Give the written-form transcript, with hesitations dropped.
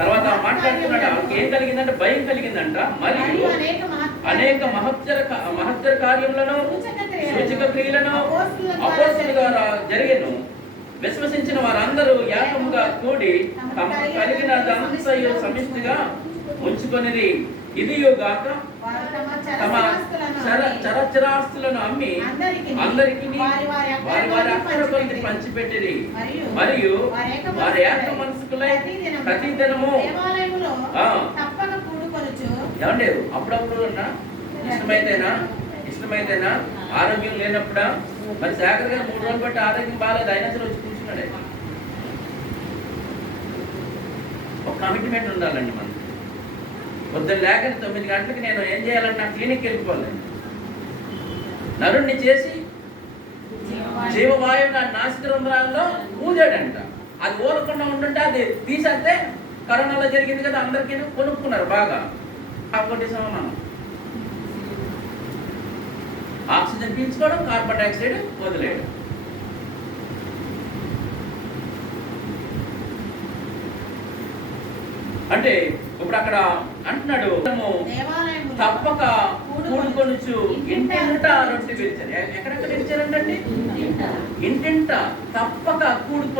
తర్వాత మాట్లాడుతున్నాడు, వాళ్ళకి ఏం కలిగిందంటే భయం కలిగిందంట. మరియు అనేక మహత్తర కార్యములను సూచక క్రియలను అపోస్తలుల ద్వారా జరిగెను. విశ్వసించిన వారందరూ ఏకముగా కూడి తమ కలిగినదంతయు సమిష్టిగా ఉంచుకొనిరి. ఇదియుగాక తమ చరచరాస్తులను అమ్మి అందరికి వారి వారి అక్కర కొద్ది పంచిపెట్టిరి. మరియు వారి ఏక మనసుకులై ప్రతిదినము ఏమండి అప్పుడప్పుడు ఇష్టమైతేనా ఆరోగ్యం లేనప్పుడా మరి శేఖర్ గారు 3 రోజులు బట్టి ఆరోగ్యం బాగాలేదు, అయినా సరే వచ్చి కూర్చున్నాడే. ఒక కమిట్మెంట్ ఉండాలండి మనం. పొద్దున్న లేకని 9 గంటలకి నేను ఏం చేయాలంటే నా క్లినిక్ వెళ్ళిపోవాలి. నరుణ్ణి చేసి జీవవాయువు నా నాసిక రంధ్రాల్లో ఊదాడంట. అది ఊరకుండా ఉంటుంటే అది తీసేస్తే కరోనాలో జరిగింది కదా, అందరికీ కొనుక్కున్నారు బాగా. కొట్టేసాము మనం. ఆక్సిజన్ పీల్చుకోవడం, కార్బన్ డైఆక్సైడ్ వదిలేయడం. అంటే ఇప్పుడు అక్కడ అంటున్నాడు, తప్పక కూడుకొనుచు ఇంటింట రొట్టె విరిచారు. ఎక్కడెక్కడ విరిచారంటండి? ఇంటింట తప్పక కూడుకొని